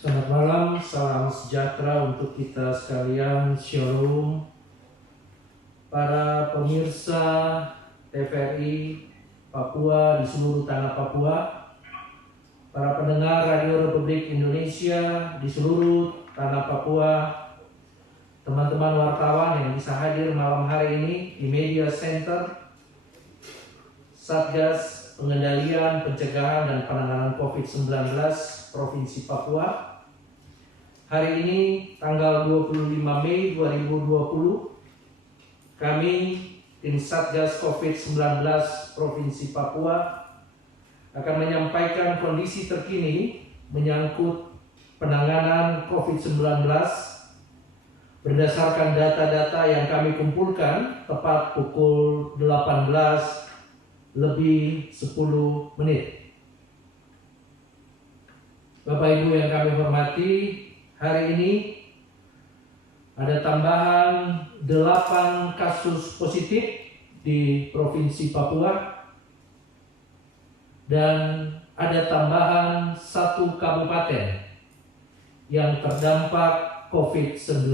Selamat malam, salam sejahtera untuk kita sekalian, Shalom. Para pemirsa TVRI Papua di seluruh tanah Papua, para pendengar Radio Republik Indonesia di seluruh tanah Papua, teman-teman wartawan yang bisa hadir malam hari ini di Media Center Satgas Pengendalian, Pencegahan, dan Penanganan COVID-19 Provinsi Papua. Hari ini tanggal 25 Mei 2020, kami tim Satgas COVID-19 Provinsi Papua akan menyampaikan kondisi terkini menyangkut penanganan COVID-19 berdasarkan data-data yang kami kumpulkan tepat pukul 18:10. Bapak Ibu yang kami hormati, hari ini ada tambahan 8 kasus positif di Provinsi Papua dan ada tambahan 1 kabupaten yang terdampak COVID-19.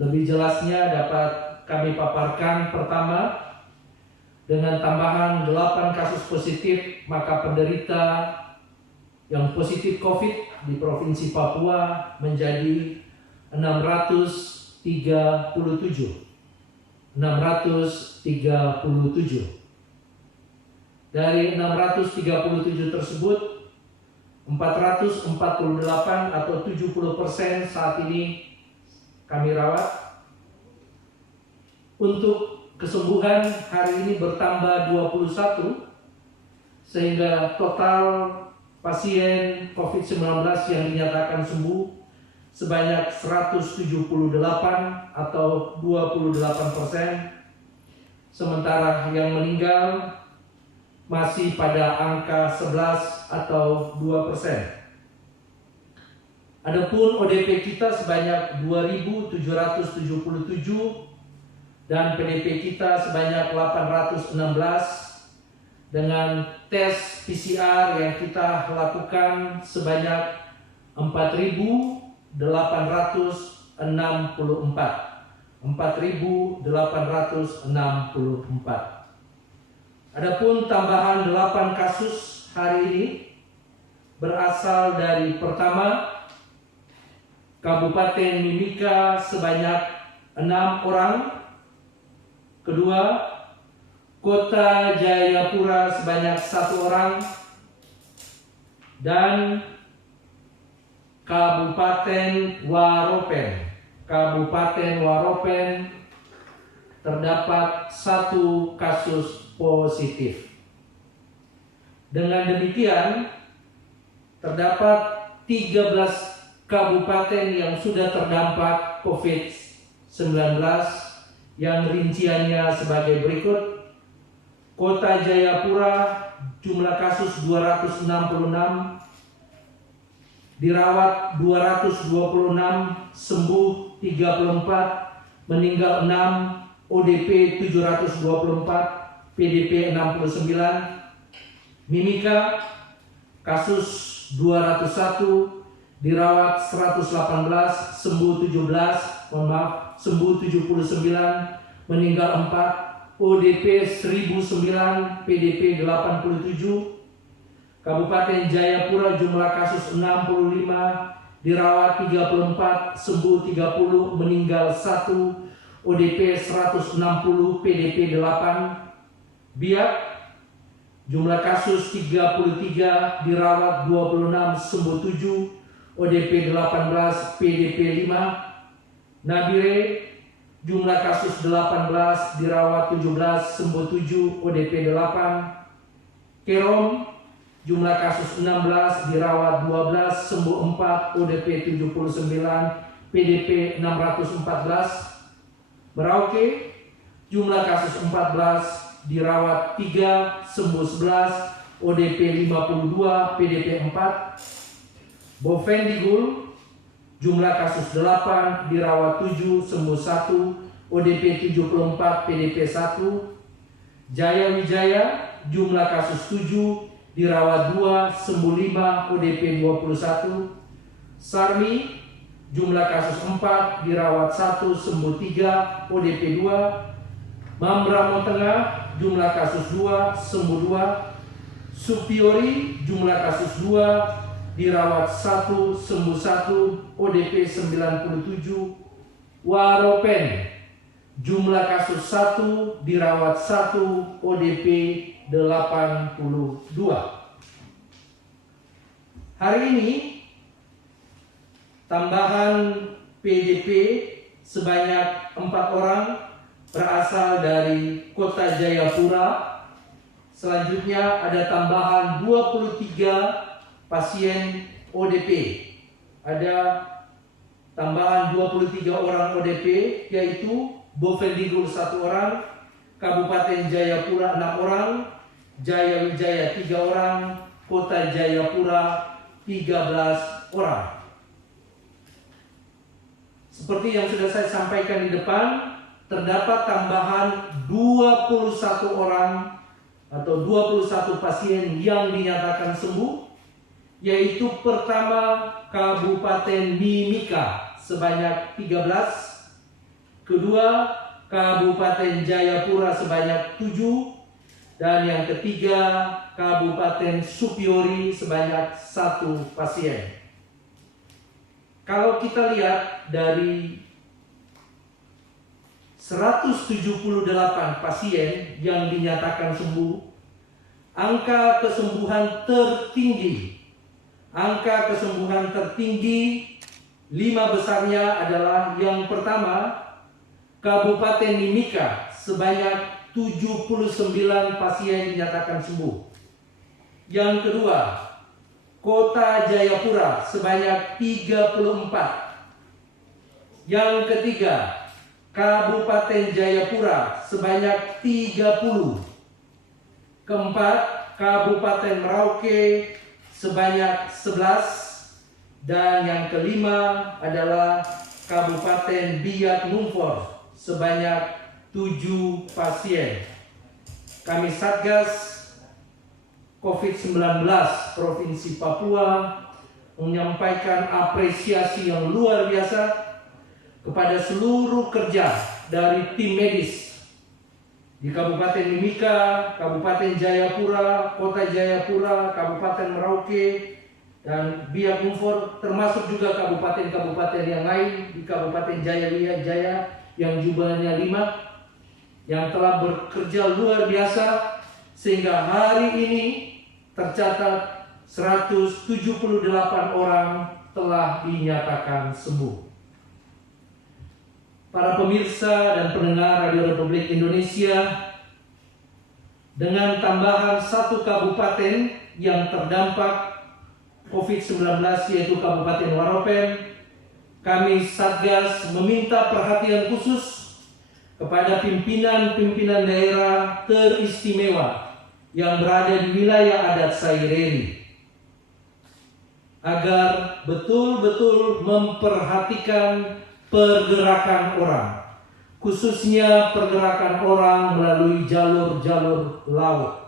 Lebih jelasnya dapat kami paparkan. Pertama, dengan tambahan 8 kasus positif, maka penderita yang positif COVID di Provinsi Papua menjadi 637. Dari 637 tersebut, 448 atau 70% saat ini kami rawat. Untuk kesembuhan hari ini bertambah 21, sehingga total pasien COVID-19 yang dinyatakan sembuh sebanyak 178 atau 28%, sementara yang meninggal masih pada angka 11 atau 2%. Adapun ODP kita sebanyak 2.777 dan PDP kita sebanyak 816, dengan tes PCR yang kita lakukan sebanyak 4.864. Adapun tambahan 8 kasus hari ini berasal dari pertama, Kabupaten Mimika sebanyak 6 orang. Kedua, Kota Jayapura sebanyak 1 orang, dan Kabupaten Waropen terdapat 1 kasus positif. Dengan demikian, terdapat 13 kabupaten yang sudah terdampak COVID-19 yang rinciannya sebagai berikut. Kota Jayapura jumlah kasus 266, dirawat 226, sembuh 34, meninggal 6, ODP 724, PDP 69. Mimika kasus 201, dirawat 118, sembuh 79, meninggal 4, ODP 1009, PDP 87. Kabupaten Jayapura jumlah kasus 65, dirawat 34, sembuh 30, meninggal 1, ODP 160, PDP 8. Biak jumlah kasus 33, dirawat 26, sembuh 7, ODP 18, PDP 5. Nabire jumlah kasus 18, dirawat 17, sembuh 7, ODP 8. Kerom jumlah kasus 16, dirawat 12, sembuh 4, ODP 79, PDP 614. Merauke jumlah kasus 14, dirawat 3, sembuh 11, ODP 52, PDP 4. Bovendigul jumlah kasus 8, dirawat 7, sembuh 1, ODP 74, PDP 1. Jaya Wijaya jumlah kasus 7, dirawat 2, sembuh 5, ODP 21. Sarmi, jumlah kasus 4, dirawat 1, sembuh 3, ODP 2. Mambramo Tengah, jumlah kasus 2, sembuh 2. Supiori, jumlah kasus 2, dirawat 1, sembuh 1, ODP 97. Waropen, jumlah kasus 1, dirawat 1, ODP 82. Hari ini tambahan PDP sebanyak 4 orang berasal dari Kota Jayapura. Selanjutnya ada tambahan 23 pasien ODP. Ada tambahan 23 orang ODP, yaitu Bovendigul 1 orang, Kabupaten Jayapura 6 orang, Jaya Wijaya 3 orang, Kota Jayapura 13 orang. Seperti yang sudah saya sampaikan di depan, terdapat tambahan 21 orang atau 21 pasien yang dinyatakan sembuh, yaitu pertama Kabupaten Mimika sebanyak 13, kedua Kabupaten Jayapura sebanyak 7, dan yang ketiga Kabupaten Supiori sebanyak 1 pasien. Kalau kita lihat dari 178 pasien yang dinyatakan sembuh, angka kesembuhan tertinggi 5 besarnya adalah yang pertama Kabupaten Mimika sebanyak 79 pasien dinyatakan sembuh. Yang kedua, Kota Jayapura sebanyak 34. Yang ketiga, Kabupaten Jayapura sebanyak 30. Keempat, Kabupaten Merauke sebanyak 11. Dan yang kelima adalah Kabupaten Biak Numfor sebanyak 7 pasien. Kami Satgas COVID-19 Provinsi Papua menyampaikan apresiasi yang luar biasa kepada seluruh kerja dari tim medis di Kabupaten Mimika, Kabupaten Jayapura, Kota Jayapura, Kabupaten Merauke, dan Biak Numfor, termasuk juga kabupaten-kabupaten yang lain di Kabupaten Jaya Wijaya yang jumlahnya 5, yang telah bekerja luar biasa sehingga hari ini tercatat 178 orang telah dinyatakan sembuh. Para pemirsa dan pendengar Radio Republik Indonesia, dengan tambahan 1 kabupaten yang terdampak COVID-19 yaitu Kabupaten Waropen, kami Satgas meminta perhatian khusus kepada pimpinan-pimpinan daerah teristimewa yang berada di wilayah adat Saireri agar betul-betul memperhatikan pergerakan orang, khususnya pergerakan orang melalui jalur-jalur laut.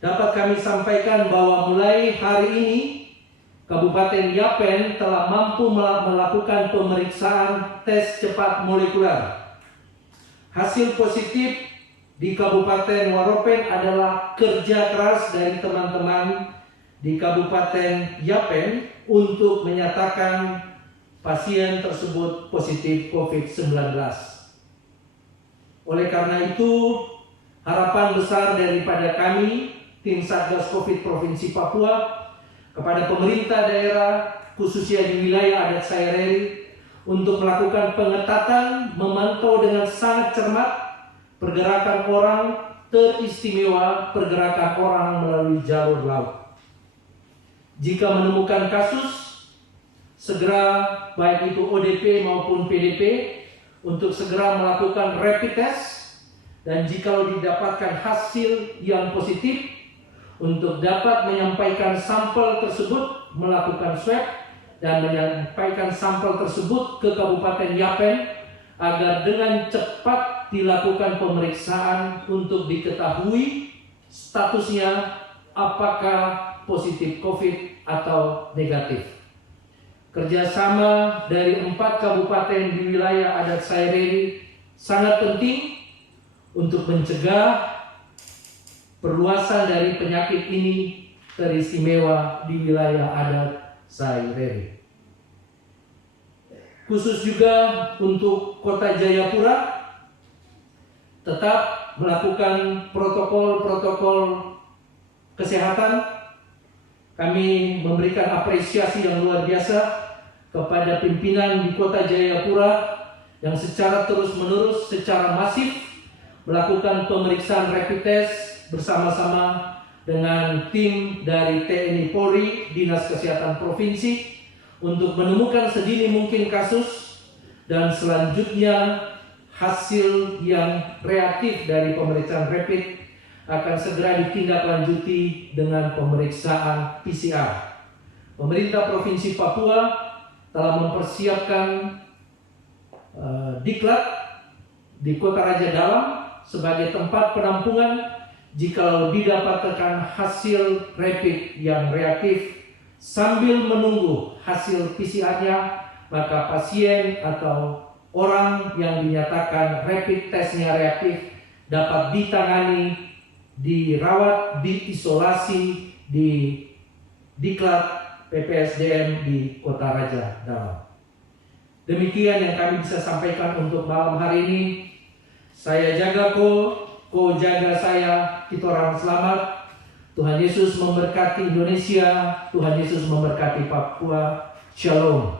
Dapat kami sampaikan bahwa mulai hari ini Kabupaten Yapen telah mampu melakukan pemeriksaan tes cepat molekuler. Hasil positif di Kabupaten Waropen adalah kerja keras dari teman-teman di Kabupaten Yapen untuk menyatakan pasien tersebut positif COVID-19. Oleh karena itu, harapan besar daripada kami, tim Satgas COVID Provinsi Papua, kepada pemerintah daerah, khususnya di wilayah adat Saireri, untuk melakukan pengetatan, memantau dengan sangat cermat pergerakan orang, teristimewa pergerakan orang melalui jalur laut. Jika menemukan kasus, segera baik itu ODP maupun PDP untuk segera melakukan rapid test, dan jika didapatkan hasil yang positif untuk dapat menyampaikan sampel tersebut, melakukan swab dan menyampaikan sampel tersebut ke Kabupaten Yapen agar dengan cepat dilakukan pemeriksaan untuk diketahui statusnya apakah positif COVID atau negatif. Kerjasama dari 4 kabupaten di wilayah adat Saireri sangat penting untuk mencegah perluasan dari penyakit ini teristimewa di wilayah adat Saireri. Khusus juga untuk Kota Jayapura, tetap melakukan protokol-protokol kesehatan. Kami memberikan apresiasi yang luar biasa kepada pimpinan di Kota Jayapura yang secara terus-menerus, secara masif melakukan pemeriksaan rapid test bersama-sama dengan tim dari TNI Polri, Dinas Kesehatan Provinsi, untuk menemukan sedini mungkin kasus dan selanjutnya hasil yang reaktif dari pemeriksaan rapid akan segera ditindaklanjuti dengan pemeriksaan PCR. Pemerintah Provinsi Papua telah mempersiapkan diklat di Kota Raja Dalam sebagai tempat penampungan jikalau didapatkan hasil rapid yang reaktif. Sambil menunggu hasil PCR-nya, maka pasien atau orang yang dinyatakan rapid testnya reaktif dapat ditangani, dirawat, diisolasi di diklat PPSDM di Kota Raja Dalam. Demikian yang kami bisa sampaikan untuk malam hari ini. Saya jaga ko jaga saya, kita orang selamat. Tuhan Yesus memberkati Indonesia, Tuhan Yesus memberkati Papua. Shalom.